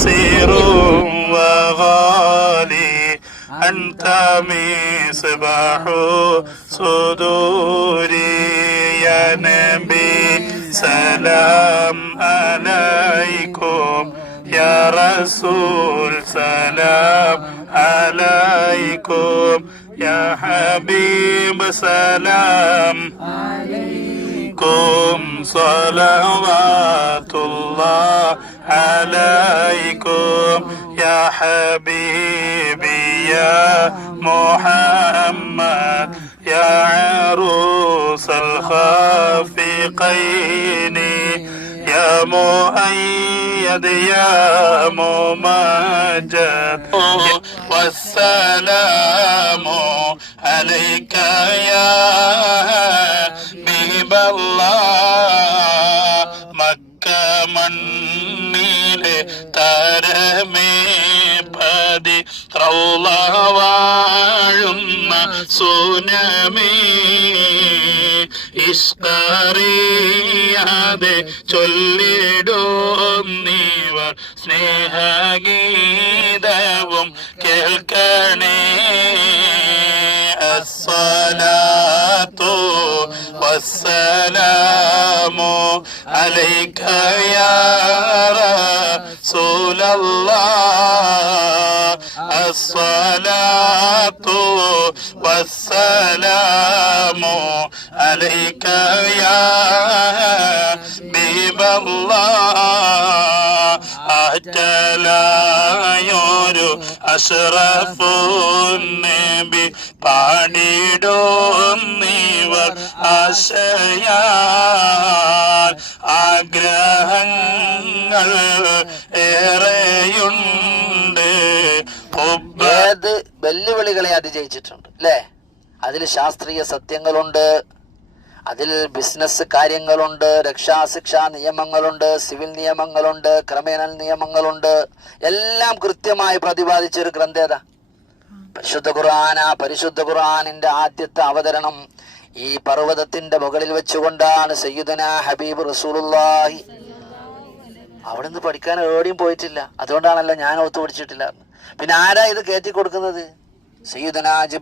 يسير وغالي. أنت مصباح صدوري يا نبي. سلام عليكم يا رسول. سلام عليكم يا حبيب. سلام عليكم. صلوات الله عليكم. حبيبي يا محمد يا عروس الخافقين يا مؤيد يا ممجد والسلام عليك يا حبيب الله. مكة مني لترمي അള്ളാഹ വാഴുന്ന സുനമേ. ഇഷ്കറിയാതെ നീവർ സ്നേഹഗീതവും കേൾക്കണേ. അസ്വലാത്തോ വസ്സലാമോ അലൈഖയാറ സോലല്ല والسلام عليك يا حبيب الله അറ്റലായൊരു അഷ്റഫുന്നബി പാടിടുന്നിവർ ആശയാൽ ആഗ്രഹങ്ങൾ ഏറെയുണ്ട് ഉബ്ബ ഏത് വെല്ലുവിളികളെ അതിജയിച്ചിട്ടുണ്ട് അല്ലേ? അതിൽ ശാസ്ത്രീയ സത്യങ്ങളുണ്ട് അതിൽ ബിസിനസ് കാര്യങ്ങളുണ്ട് രക്ഷാശിക്ഷാ നിയമങ്ങളുണ്ട് സിവിൽ നിയമങ്ങളുണ്ട് ക്രിമിനൽ നിയമങ്ങളുണ്ട്. എല്ലാം കൃത്യമായി പ്രതിപാദിച്ച ഒരു ഗ്രന്ഥേത പരിശുദ്ധ ഖുർആൻ. പരിശുദ്ധ ഖുർആാനിന്റെ ആദ്യത്തെ അവതരണം ഈ പർവതത്തിന്റെ മുകളിൽ വെച്ചുകൊണ്ടാണ് സയ്യുദന ഹബീബ് റസൂലുള്ളാഹി. നിന്ന് പഠിക്കാൻ എവിടെയും പോയിട്ടില്ല. അതുകൊണ്ടാണല്ലോ ഞാൻ ഒത്തു പഠിച്ചിട്ടില്ല പിന്നെ ആരാ ഇത് കയറ്റി കൊടുക്കുന്നത്? സയ്യിദുന ജിബ്രീൽ